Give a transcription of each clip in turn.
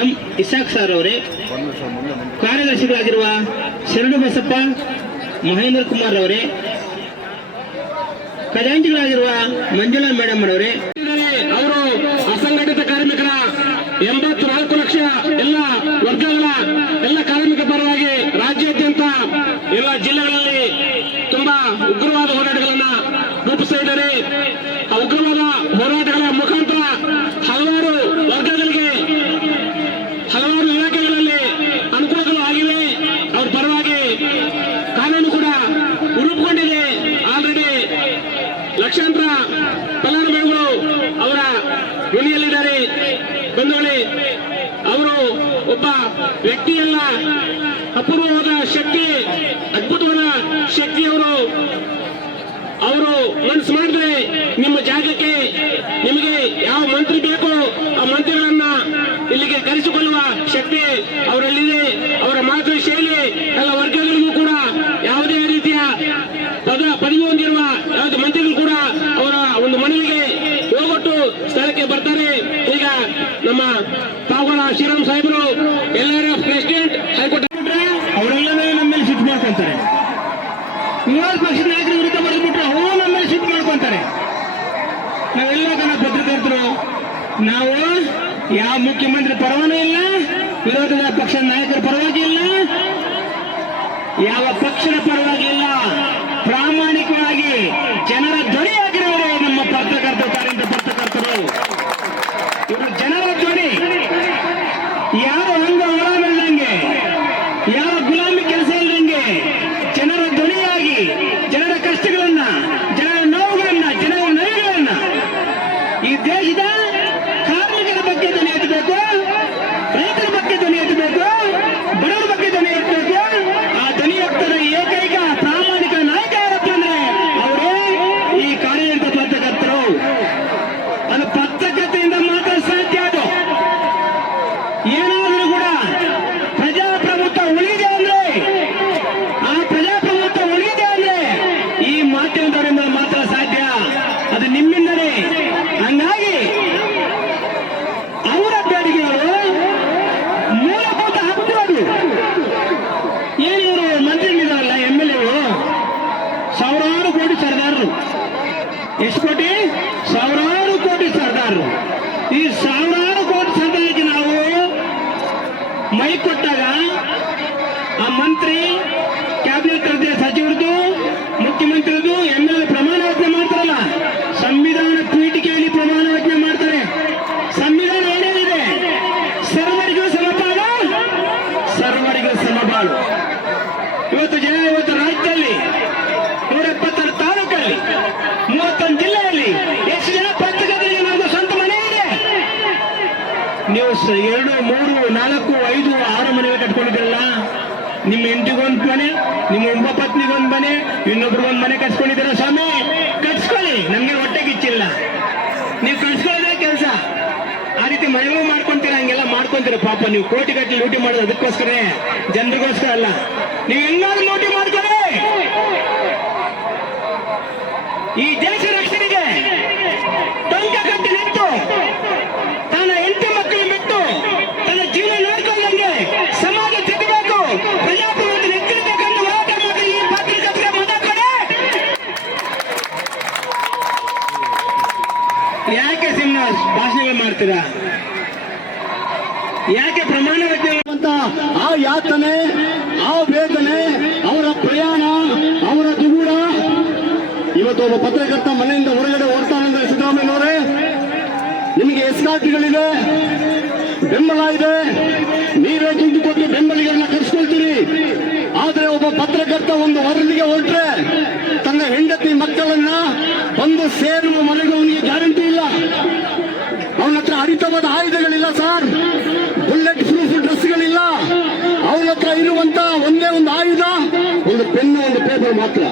M Isaac sir ಅವರೇ. ಕಾರ್ಯದರ್ಶಿಗಳಾಗಿರುವ ಶರಣು ಬಸಪ್ಪ, ಮಹೇಂದ್ರ ಕುಮಾರ್ ಅವರೇ. ಖಜಾಂಚಿಗಳಾಗಿರುವ ಮಂಜುಳಾ ಮೇಡಮ್ ಅವರೇ. ಅವರು ಅಸಂಘಟಿತ ಕಾರ್ಮಿಕರ ಎಂಬತ್ತು ನಾಲ್ಕು ಲಕ್ಷ ಎಲ್ಲ ವರ್ಗಗಳ ಎಲ್ಲ ಲಕ್ಷಾಂತರ ಫಲಾನುಭವಿಗಳು ಅವರ ಧ್ವನಿಯಲ್ಲಿದ್ದಾರೆ. ಬಂಧುಗಳೇ, ಅವರು ಒಬ್ಬ ವ್ಯಕ್ತಿಯಲ್ಲ. ಅಪೂರ್ವವಾದ ಶಕ್ತಿ, ಅದ್ಭುತವಾದ ಶಕ್ತಿ ಅವರು ಮನಸ್ಸು ಮಾಡಿದ್ರೆ ನಿಮ್ಮ ಜಾಗಕ್ಕೆ ನಿಮಗೆ ಯಾವ ಮಂತ್ರಿ ಬೇಕೋ ಆ ಮಂತ್ರಿಗಳನ್ನ ಇಲ್ಲಿಗೆ ಕರೆಸಿಕೊಳ್ಳುವ ಶಕ್ತಿ ಅವರಲ್ಲಿದೆ. ಅವರ ಮಾತು ಶೈಲಿ ಎಲ್ಲ ವರ್ಗಗಳಿಗೂ ಕೂಡ ಯಾವುದೇ ರೀತಿಯ ಪದ ಪದವಿ ಹೊಂದಿರುವ ಯಾವುದೇ ಮಂತ್ರಿಗಳು ಕೂಡ ಅವರ ಒಂದು ಮನವಿಗೆ ಹೋಗೊಟ್ಟು ಸ್ಥಳಕ್ಕೆ ಬರ್ತಾರೆ ಈಗ ನಮ್ಮ ಪಾವಗಡ ಶ್ರೀರಾಮ್ ಸಾಹೇಬರು L R F president high court ಅವರೆಲ್ಲರೂ ನಮ್ಮ ಮೇಲೆ ಸಿಟ್ಟು ಮಾಡ್ಕೊಂತಾರೆ ವಿರೋಧ ಪಕ್ಷದ ನಾಯಕರ ವಿರುದ್ಧ ಬರೆದ್ಬಿಟ್ರೆ ಅವರು ನಮ್ಮ ಮೇಲೆ ಸಿಟ್ಟು ಮಾಡ್ಕೊಂತಾರೆ ನಾವೆಲ್ಲ ಜನ ಪತ್ರಕರ್ತರು ನಾವು ಯಾವ ಮುಖ್ಯಮಂತ್ರಿ ಪರವಾನೂ ಇಲ್ಲ, ವಿರೋಧದ ಪಕ್ಷದ ನಾಯಕರ ಪರವಾಗಿ ಇಲ್ಲ ಯಾವ ಪಕ್ಷದ ಪರವಾಗಿ ಇಲ್ಲ ಪ್ರಾಮಾಣಿಕವಾಗಿ ಜನರ ಧ್ವನಿಯಾಗಿರೋರೇ ನಮ್ಮ ಪತ್ರಕರ್ತರು ಕಾರ್ಯಂತ ಪತ್ರಕರ್ತರು ಇವರು ಜನರ ಧ್ವನಿ ಯಾರು ಹಂಗ ಹೊರಬಂದಂಗೆ ಯಾವ ಗುಲಾಮಿ ಕೆಲಸ ಇಲ್ದಂಗೆ ಜನರ ಧ್ವನಿಯಾಗಿ ಜನರ ಕಷ್ಟಗಳನ್ನ ಜನರ ನೋವುಗಳನ್ನ ಜನರ ನರಿಗಳನ್ನ ಈ ದೇಶದ ಕಾರ್ಮಿಕರ ಬಗ್ಗೆ ಧ್ವನಿ ಎತ್ತಬೇಕು ರೈತರ ಬಗ್ಗೆ ಧ್ವನಿ ಎತ್ತಬೇಕು ಬಡವರ ಬಗ್ಗೆ ಧ್ವನಿ ಎತ್ತಬೇಕು ಆ ಧ್ವನಿ ಎತ್ತದ ಏಕೈಕ ಪ್ರಾಮಾಣಿಕ ನಾಯಕ ಯಾರಪ್ಪ ಅಂದ್ರೆ ಅವರೇ ಈ ಕಾರ್ಯನಿರತ ಪತ್ರಕರ್ತರು ಅದು ಪತ್ರಕರ್ತೆಯಿಂದ ಮಾತ್ರ ಸಾಧ್ಯ ಅದು ಏನಾದರೂ ಕೂಡ ಪ್ರಜಾಪ್ರಭುತ್ವ ಉಳಿದೆ ಅಂದ್ರೆ ಆ ಪ್ರಜಾಪ್ರಭುತ್ವ ಉಳಿದೆ ಅಂದ್ರೆ ಈ ಮಾಧ್ಯಮದವರಿಂದ ಮಾತ್ರ ಸಾಧ್ಯ ಅದು ನಿಮ್ಮಿಂದಲೇ ಹಂಗಾಗಿ ಅವರ ಬೇಡಿಕೆಗಳು ಮೂಲಭೂತ ಹಕ್ಕು ಅದು ಏನು ಇವರು ಮಂತ್ರಿಗಳಿದಾರಲ್ಲ ಎಂ ಎಲ್ ಎಗಳು ಸಾವಿರಾರು ಕೋಟಿ ಸರ್ದಾರರು ಎಷ್ಟು ಕೋಟಿ ಸಾವಿರಾರು ಕೋಟಿ ಸರ್ದಾರರು ಈ ಸಾವಿರಾರು ಕೋಟಿ ಸರ್ದಾರಕ್ಕೆ ನಾವು ಮೈ ಕೊಟ್ಟಾಗ ಆ ಮಂತ್ರಿ ಕ್ಯಾಬಿನೆಟ್ ಸಚಿವರದು ಮುಖ್ಯಮಂತ್ರಿದು ಎಂ ಎಲ್ ಪ್ರಮಾಣ ವಚನೆ ಮಾಡ್ತಾರಲ್ಲ ಸಂವಿಧಾನ ಪೀಠಿಕೆಯಲ್ಲಿ ಪ್ರಮಾಣ ವಚನೆ ಮಾಡ್ತಾರೆ ಸಂವಿಧಾನ ಏನೇನಿದೆ ಸರ್ವರಿಗೂ ಸಮಪಾಲ ಸರ್ವರಿಗೂ ಸಮಬಾಳು ಇವತ್ತು ಜನ ಇವತ್ತು ರಾಜ್ಯದಲ್ಲಿ ನೂರ ಎಪ್ಪತ್ತಾರು ತಾಲೂಕಲ್ಲಿ ಮೂವತ್ತೊಂದು ಜಿಲ್ಲೆಯಲ್ಲಿ ಎಷ್ಟು ಜನ ಪತ್ರಕರ್ತರಿಗೆ ನಮ್ದು ಸ್ವಂತ ಮನೆ ಇದೆ ನೀವು ಸ- ಎರಡು, ಮೂರು, ನಾಲ್ಕು, ಐದು, ಆರು ಮನೆಗಳು ಕಟ್ಕೊಂಡಿದ್ರಲ್ಲ ನಿಮ್ಮ ಹೆಂಡತಿಗೊಂದು ಮನೆ, ನಿಮ್ಮ ಒಬ್ಬ ಪತ್ನಿಗೊಂದು ಮನೆ ಇನ್ನೊಬ್ರಿಗೊಂದು ಮನೆ ಕಟ್ಸ್ಕೊಂಡಿದ್ದೀರ ಸ್ವಾಮಿ? ಕಟ್ಸ್ಕೊಳ್ಳಿ, ನಮ್ಗೆ ಹೊಟ್ಟೆ ಕಿಚ್ಚಿಲ್ಲ. ನೀವು ಕಟ್ಸ್ಕೊಳ್ಳೋದೇ ಕೆಲಸ. ಆ ರೀತಿ ಮನೆಗಳು ಮಾಡ್ಕೊಂತೀರ, ಹಂಗೆಲ್ಲ ಮಾಡ್ಕೊಂತೀರ ಪಾಪ. ನೀವು ಕೋಟಿ ಕಟ್ಟಿ ಲೂಟಿ ಮಾಡೋದು ಅದಕ್ಕೋಸ್ಕರ ಜನರಿಗೋಸ್ಕರ ಅಲ್ಲ. ನೀವು ಹೆಂಗಾದ್ರೂ ಲೂಟಿ ಮಾಡ್ಕೊಳ್ಳಿ. ಈ ದೇಶ ರಕ್ಷಣೆಗೆ ಟೊಂಕ ಕಟ್ಟಿ ನಿಂತು ತನ್ನ ಹೆಂಡತಿ ಮಕ್ಕಳು ಬಿಟ್ಟು ತನ್ನ ಜೀವನ ನೋಡ್ಕೊಂಡಂಗೆ ಸಮಾಜ ತಿದ್ದಬೇಕು ಪ್ರಜಾಪ್ರಭುತ್ವ ಎತ್ತಬೇಕಂತ ಹೋರಾಟ ಮಾಡಿ ಈ ಪತ್ರಿಕರ್ತರ ಮನ ಕೊಡಿ ಯಾಕೆ ಸಿಂಹ ಭಾಷಣಗಳು ಮಾಡ್ತೀರಾ? ಯಾಕೆ ಪ್ರಮಾಣ ಅಂತ ಆ ಯಾತನೆ, ಆ ವೇದನೆ, ಅವರ ಪ್ರಯಾಣ, ಅವರ ದುಗುಡ? ಇವತ್ತು ಒಬ್ಬ ಪತ್ರಕರ್ತ ಮನೆಯಿಂದ ಹೊರಗಡೆ ಓಡ್ತಾನಂದ್ರೆ ಸಿದ್ದರಾಮಯ್ಯನವರೇ, ನಿಮಗೆ ಎಸ್ಕಾರ್ಟ್ಗಳಿದೆ ಬೆಂಬಲ ಇದೆ. ನೀವೇ ದುಡ್ಡು ಕೊಟ್ಟು ಬೆಂಬಲಿಗರನ್ನ ಕರೆಸ್ಕೊಳ್ತೀರಿ. ಆದ್ರೆ ಒಬ್ಬ ಪತ್ರಕರ್ತ ಒಂದು ವರದಿಗೆ ಹೊರಟ್ರೆ ಮಾತ್ರ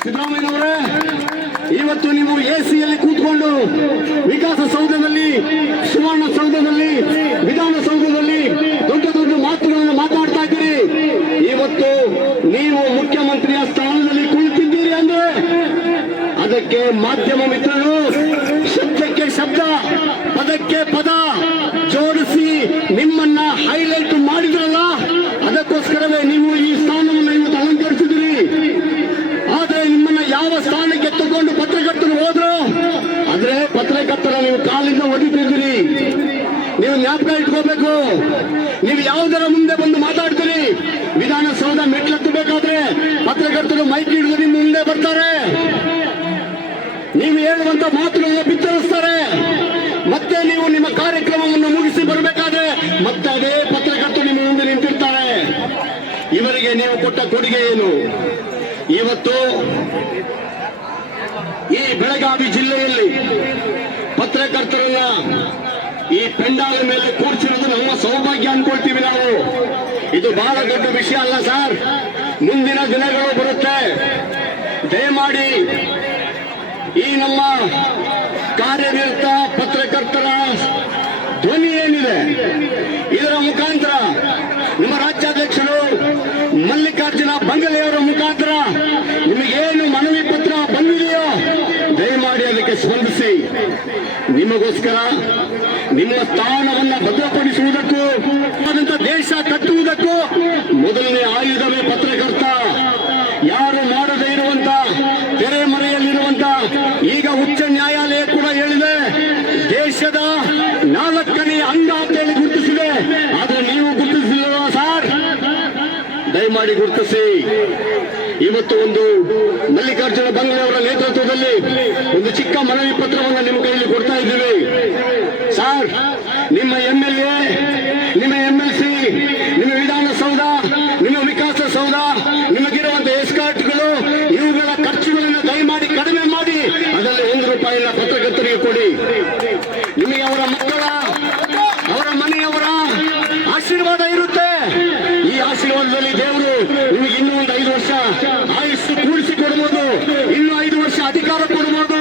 ಸಿದ್ದರಾಮಯ್ಯನವರೇ, ಇವತ್ತು ನೀವು ಎಸಿಯಲ್ಲಿ ಕೂತ್ಕೊಂಡು ವಿಕಾಸಸೌಧದಲ್ಲಿ ಸುವರ್ಣಸೌಧದಲ್ಲಿ ವಿಧಾನಸೌಧದಲ್ಲಿ ದೊಡ್ಡ ದೊಡ್ಡ ಮಾತುಗಳನ್ನು ಮಾತಾಡ್ತಾ ಇದ್ದೀರಿ. ಇವತ್ತು ನೀವು ಮುಖ್ಯಮಂತ್ರಿಯ ಸ್ಥಾನದಲ್ಲಿ ಕುಳಿತಿದ್ದೀರಿ ಅಂದ್ರೆ ಅದಕ್ಕೆ ಮಾಧ್ಯಮ ಮಿತ್ರ ನೀವು ಕಾಲಿಂದ ಒಡಿತಿದ್ದೀರಿ ನೀವು ಜ್ಞಾಪಕ ಇಟ್ಕೋಬೇಕು. ನೀವು ಯಾವುದರ ಮುಂದೆ ಬಂದು ಮಾತಾಡ್ತೀರಿ? ವಿಧಾನಸೌಧ ಮೆಟ್ಲತ್ತಬೇಕಾದ್ರೆ ಪತ್ರಕರ್ತರು ಮೈಕ್ ಹಿಡಿದು ನಿಮ್ಮ ಮುಂದೆ ಬರ್ತಾರೆ. ನೀವು ಹೇಳುವಂತ ಮಾತುಗಳನ್ನ ಬಿತ್ತರಿಸ್ತಾರೆ. ಮತ್ತೆ ನೀವು ನಿಮ್ಮ ಕಾರ್ಯಕ್ರಮವನ್ನು ಮುಗಿಸಿ ಬರಬೇಕಾದ್ರೆ ಮತ್ತೆ ಅದೇ ಪತ್ರಕರ್ತರು ನಿಮ್ಮ ಮುಂದೆ ನಿಂತಿರ್ತಾರೆ. ಇವರಿಗೆ ನೀವು ಕೊಟ್ಟ ಕೊಡುಗೆ ಏನು? ಇವತ್ತು ಈ ಬೆಳಗಾವಿ ಜಿಲ್ಲೆಯಲ್ಲಿ ಪತ್ರಕರ್ತರನ್ನ ಈ ಪೆಂಡಾಲ ಮೇಲೆ ಕೂರ್ಸಿರೋದು ನಮ್ಮ ಸೌಭಾಗ್ಯ ಅನ್ಕೊಳ್ತೀವಿ ನಾವು. ಇದು ಬಹಳ ದೊಡ್ಡ ವಿಷಯ ಅಲ್ಲ ಸರ್. ಮುಂದಿನ ದಿನಗಳು ಬರುತ್ತೆ. ದಯಮಾಡಿ ಈ ನಮ್ಮ ಕಾರ್ಯನಿರತ ಪತ್ರಕರ್ತರ ಧ್ವನಿ ಏನಿದೆ? ಇದರ ಮುಖಾಂತರ ನಮ್ಮ ರಾಜ್ಯಾಧ್ಯಕ್ಷರು ಮಲ್ಲಿಕಾರ್ಜುನ ಬಂಗಲೆಯವರ ಮುಖಾಂತರ ನಿಮಗೇನು ಮನವಿ ಪತ್ರ ಬಂದಿದೆಯೋ ದಯಮಾಡಿ ಅದಕ್ಕೆ ಸ್ಪಂದಿಸಿ ನಿಮಗೋಸ್ಕರ ನಿಮ್ಮ ಸ್ಥಾನವನ್ನು ಭದ್ರಪಡಿಸುವುದಕ್ಕೂ ದೇಶ ಕಟ್ಟುವುದಕ್ಕೂ ಮೊದಲನೇ ಆಯುಧವೇ ಪತ್ರಕರ್ತ. ಯಾರು ಮಾಡದೇ ಇರುವಂತ ತೆರೆಮರೆಯಲ್ಲಿರುವಂತ ಈಗ ಉಚ್ಚ ನ್ಯಾಯಾಲಯ ಕೂಡ ಹೇಳಿದೆ. ದೇಶದ ನಾಲ್ಕನೇ ಅಂಗ ಅಂತ ಹೇಳಿ ಗುರುತಿಸಿದೆ. ಆದ್ರೆ ನೀವು ಗುರುತಿಸಿಲ್ವಾ ಸಾರ್? ದಯಮಾಡಿ ಗುರುತಿಸಿ. ಇವತ್ತು ಒಂದು ಮಲ್ಲಿಕಾರ್ಜುನ ಬಂಗ್ಲೆಯವರ ನೇತೃತ್ವದಲ್ಲಿ ಒಂದು ಚಿಕ್ಕ ಮನವಿ ಪತ್ರವನ್ನು ನಿಮ್ಮ ಕೈಯಲ್ಲಿ ಕೊಡ್ತಾ ಇದ್ದೀವಿ. ಸರ್, ನಿಮ್ಮ ಎಂ ಎಲ್ ಎ ನಿಮ್ಮ ಎಂ ಎಲ್ ಸಿ ನಿಮ್ಮ ವಿಧಾನಸೌಧ ನಿಮ್ಮ ವಿಕಾಸ ಸೌಧ ನಿಮಗಿರುವಂತಹ ಎಸ್ಕಾಟ್ಗಳು ಇವುಗಳ ಖರ್ಚುಗಳನ್ನು ದಯಮಾಡಿ ಕಡಿಮೆ ಮಾಡಿ ಅದರಲ್ಲಿ ಒಂದು ರೂಪಾಯಿನ ಪತ್ರಕರ್ತರಿಗೆ ಕೊಡಿ ನಿಮಗೆ ಅವರ ಮಕ್ಕಳ ಅವರ ಮನೆಯವರ ಆಶೀರ್ವಾದ ಇರುತ್ತೆ ಈ ಆಶೀರ್ವಾದದಲ್ಲಿ ದೇವರು ನಿಮಗೆ ಇನ್ನೂ ಒಂದು ಐದು ವರ್ಷ ಆಯುಸ್ಸು ಕೂಡಿಸಿ ಕೊಡ್ಬೋದು ಇನ್ನೂ ಐದು ವರ್ಷ ಅಧಿಕಾರ ಕೊಡ್ಬೋದು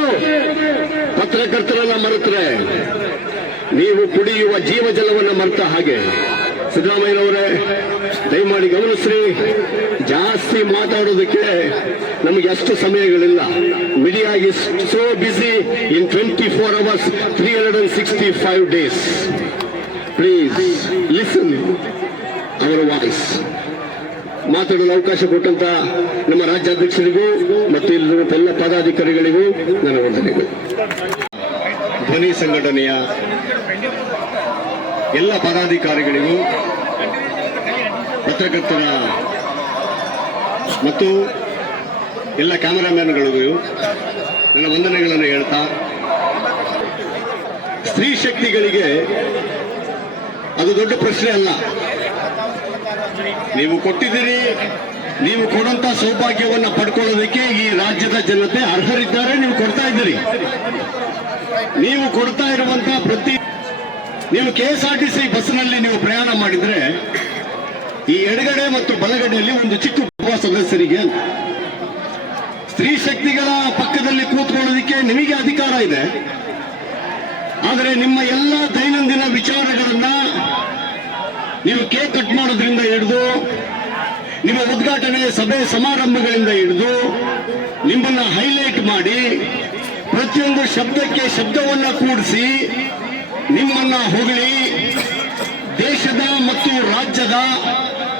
ಪತ್ರಕರ್ತರನ್ನ ಮರೆತರೆ ನೀವು ಕುಡಿಯುವ ಜೀವಜಲವನ್ನು ಮರೆತ ಹಾಗೆ. ಸಿದ್ದರಾಮಯ್ಯನವರೇ, ದಯಮಾಡಿ ಗಮನಿಸ್ರಿ. ಜಾಸ್ತಿ ಮಾತಾಡೋದಕ್ಕೆ ನಮಗೆ ಅಷ್ಟು ಸಮಯಗಳಿಲ್ಲ. Media is so busy in twenty four hours three hundred and sixty five days please listen ಅವರ ವಾಯ್ಸ್ ಮಾತಾಡಲು ಅವಕಾಶ ಕೊಟ್ಟಂತ ನಮ್ಮ ರಾಜ್ಯಾಧ್ಯಕ್ಷರಿಗೂ ಮತ್ತು ಇಲ್ಲಿರುವ ಎಲ್ಲ ಪದಾಧಿಕಾರಿಗಳಿಗೂ ನನ್ನ ವಂದನೆಗಳು. ಧ್ವನಿ ಸಂಘಟನೆಯ ಎಲ್ಲ ಪದಾಧಿಕಾರಿಗಳಿಗೂ ಪತ್ರಕರ್ತರ ಮತ್ತು ಎಲ್ಲ ಕ್ಯಾಮರಾಮ್ಯಾನ್ಗಳಿಗೂ ನನ್ನ ವಂದನೆಗಳನ್ನು ಹೇಳ್ತಾ, ಸ್ತ್ರೀ ಶಕ್ತಿಗಳಿಗೆ ಅದು ದೊಡ್ಡ ಪ್ರಶ್ನೆ ಅಲ್ಲ. ನೀವು ಕೊಟ್ಟಿದ್ದೀರಿ, ನೀವು ಕೊಡುವಂತ ಸೌಭಾಗ್ಯವನ್ನು ಪಡ್ಕೊಳ್ಳೋದಕ್ಕೆ ಈ ರಾಜ್ಯದ ಜನತೆ ಅರ್ಹರಿದ್ದಾರೆ, ನೀವು ಕೊಡ್ತಾ ಇದ್ದೀರಿ. ನೀವು ಕೊಡ್ತಾ ಇರುವಂತಹ ಪ್ರತಿ ನೀವು K S R T C ಬಸ್ನಲ್ಲಿ ನೀವು ಪ್ರಯಾಣ ಮಾಡಿದ್ರೆ ಈ ಎಡಗಡೆ ಮತ್ತು ಬಲಗಡೆಯಲ್ಲಿ ಒಂದು ಚಿಕ್ಕ ಕುಟುಂಬ ಸದಸ್ಯರಿಗೆ ಸ್ತ್ರೀ ಶಕ್ತಿಗಳ ಪಕ್ಕದಲ್ಲಿ ಕೂತ್ಕೊಳ್ಳೋದಕ್ಕೆ ನಿಮಗೆ ಅಧಿಕಾರ ಇದೆ. ಆದರೆ ನಿಮ್ಮ ಎಲ್ಲ ದೈನಂದಿನ ವಿಚಾರಗಳನ್ನ ನೀವು ಕೇಕ್ ಕಟ್ ಮಾಡೋದ್ರಿಂದ ಹಿಡಿದು, ನಿಮ್ಮ ಉದ್ಘಾಟನೆ ಸಭೆ ಸಮಾರಂಭಗಳಿಂದ ಹಿಡಿದು, ನಿಮ್ಮನ್ನ ಹೈಲೈಟ್ ಮಾಡಿ ಪ್ರತಿಯೊಂದು ಶಬ್ದಕ್ಕೆ ಶಬ್ದವನ್ನ ಕೂಡಿಸಿ ನಿಮ್ಮನ್ನ ಹೊಗಳಿ ದೇಶದ ಮತ್ತು ರಾಜ್ಯದ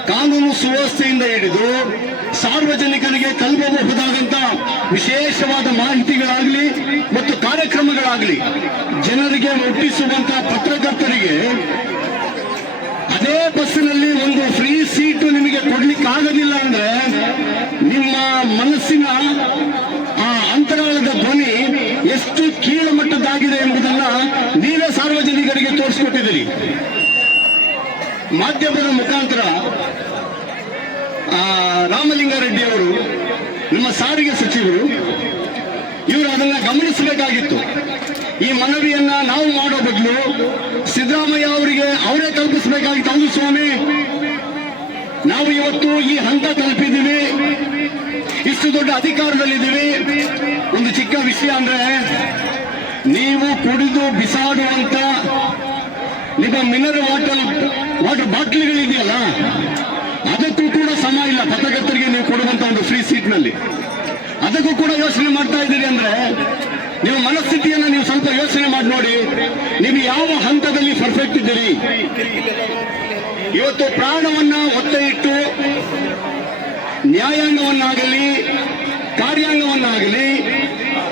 ಕಾನೂನು ಸುವ್ಯವಸ್ಥೆಯಿಂದ ಹಿಡಿದು ಸಾರ್ವಜನಿಕರಿಗೆ ತಲುಪಬಹುದಾದಂತ ವಿಶೇಷವಾದ ಮಾಹಿತಿಗಳಾಗಲಿ ಮತ್ತು ಕಾರ್ಯಕ್ರಮಗಳಾಗಲಿ ಜನರಿಗೆ ಮುಟ್ಟಿಸುವಂತ ಪತ್ರಕರ್ತರಿಗೆ ಅದೇ ಬಸ್ಸಿನಲ್ಲಿ ಒಂದು ಫ್ರೀ ಸೀಟು ನಿಮಗೆ ಕೊಡ್ಲಿಕ್ಕೆ ಆಗೋದಿಲ್ಲ ಅಂದ್ರೆ ನಿಮ್ಮ ಮನಸ್ಸಿನ ಎಷ್ಟು ಕೀಳಮಟ್ಟದ್ದಾಗಿದೆ ಎಂಬುದನ್ನ ನೀವೇ ಸಾರ್ವಜನಿಕರಿಗೆ ತೋರಿಸಿಕೊಟ್ಟಿದ್ದೀರಿ. ಮಾಧ್ಯಮದ ಮುಖಾಂತರ ರಾಮಲಿಂಗಾರೆಡ್ಡಿ ಅವರು, ನಮ್ಮ ಸಾರಿಗೆ ಸಚಿವರು, ಇವರು ಅದನ್ನ ಗಮನಿಸಬೇಕಾಗಿತ್ತು. ಈ ಮನವಿಯನ್ನ ನಾವು ಮಾಡೋ ಬದಲು ಸಿದ್ದರಾಮಯ್ಯ ಅವರಿಗೆ ಅವರೇ ತಲುಪಿಸಬೇಕಾಗಿತ್ತು. ಸ್ವಾಮಿ. ನಾವು ಇವತ್ತು ಈ ಹಂತ ತಲುಪಿದ್ದೀವಿ. ಇಷ್ಟು ದೊಡ್ಡ ಅಧಿಕಾರದಲ್ಲಿದ್ದೀವಿ. ಒಂದು ಚಿಕ್ಕ ವಿಷಯ ಅಂದ್ರೆ, ನೀವು ಕುಡಿದು ಬಿಸಾಡುವಂತ ನಿಮ್ಮ ಮಿನರಲ್ ವಾಟರ್ ವಾಟರ್ ಬಾಟ್ಲಿಗಳಿದೆಯಲ್ಲ, ಅದಕ್ಕೂ ಕೂಡ ಸಮ ಇಲ್ಲ. ಪತ್ರಕರ್ತರಿಗೆ ನೀವು ಕೊಡುವಂತ ಒಂದು ಫ್ರೀ ಸೀಟ್ನಲ್ಲಿ ಅದಕ್ಕೂ ಕೂಡ ಯೋಚನೆ ಮಾಡ್ತಾ ಇದ್ದೀರಿ ಅಂದ್ರೆ ನಿಮ್ಮ ಮನಸ್ಥಿತಿಯನ್ನ ನೀವು ಸ್ವಲ್ಪ ಯೋಚನೆ ಮಾಡಿ ನೋಡಿ, ನೀವು ಯಾವ ಹಂತದಲ್ಲಿ ಪರ್ಫೆಕ್ಟ್ ಇದ್ದೀರಿ? ಇವತ್ತು ಪ್ರಾಣವನ್ನ ಒತ್ತೆ ಇಟ್ಟು ನ್ಯಾಯಾಂಗವನ್ನಾಗಲಿ ಕಾರ್ಯಾಂಗವನ್ನಾಗಲಿ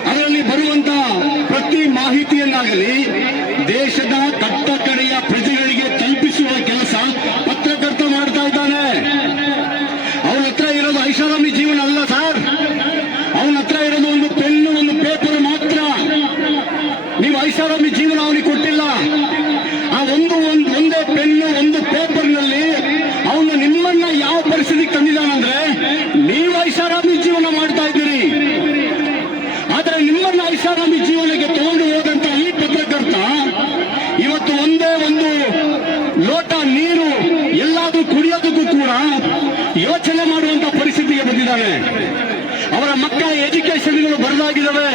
ಅದರಲ್ಲಿ ಬರುವಂತಹ ಪ್ರತಿ ಮಾಹಿತಿಯನ್ನಾಗಲಿ ದೇಶದ ಪರಿಸ್ಥಿತಿಗೆ ತಂದಿದ್ದಾನಂದ್ರೆ ನೀವು ಐಷಾರಾಮಿ ಜೀವನ ಮಾಡ್ತಾ ಇದ್ದೀರಿ. ಆದರೆ ನಿಮ್ಮನ್ನ ಐಷಾರಾಮಿ ಜೀವನಕ್ಕೆ ತಗೊಂಡು ಹೋದಂತ ಈ ಪತ್ರಕರ್ತ ಇವತ್ತು ಒಂದೇ ಒಂದು ಲೋಟ ನೀರು ಎಲ್ಲಾದ್ರೂ ಕುಡಿಯೋದಕ್ಕೂ ಕೂಡ ಯೋಚನೆ ಮಾಡುವಂತ ಪರಿಸ್ಥಿತಿಗೆ ಬಂದಿದ್ದಾನೆ. ಅವರ ಮಕ್ಕಳ ಎಜುಕೇಶನ್ಗಳು ಬರದಾಗಿದ್ದಾವೆ.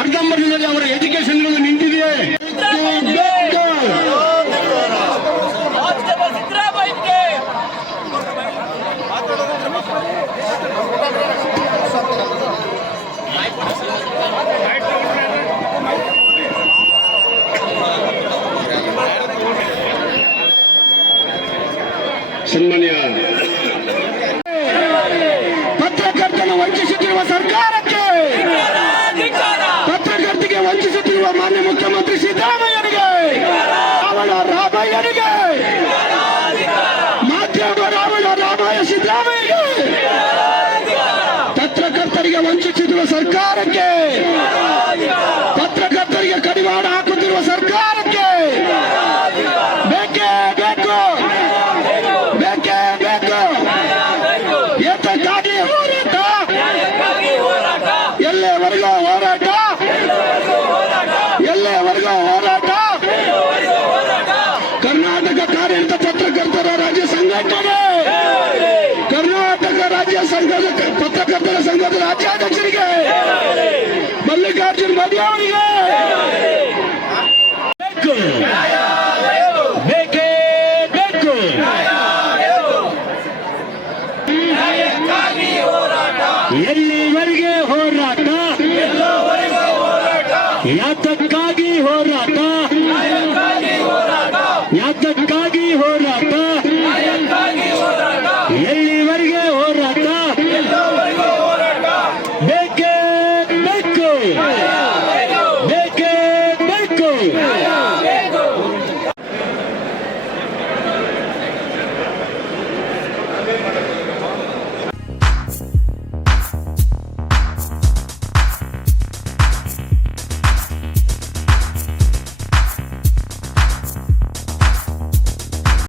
ಅರ್ಧಂಬರ್ಧದಲ್ಲಿ ಅವರ ಎಜುಕೇಶನ್ಗಳು ನಿಂತಿದೆಯೇ? ಸರ್ಕಾರಕ್ಕೆ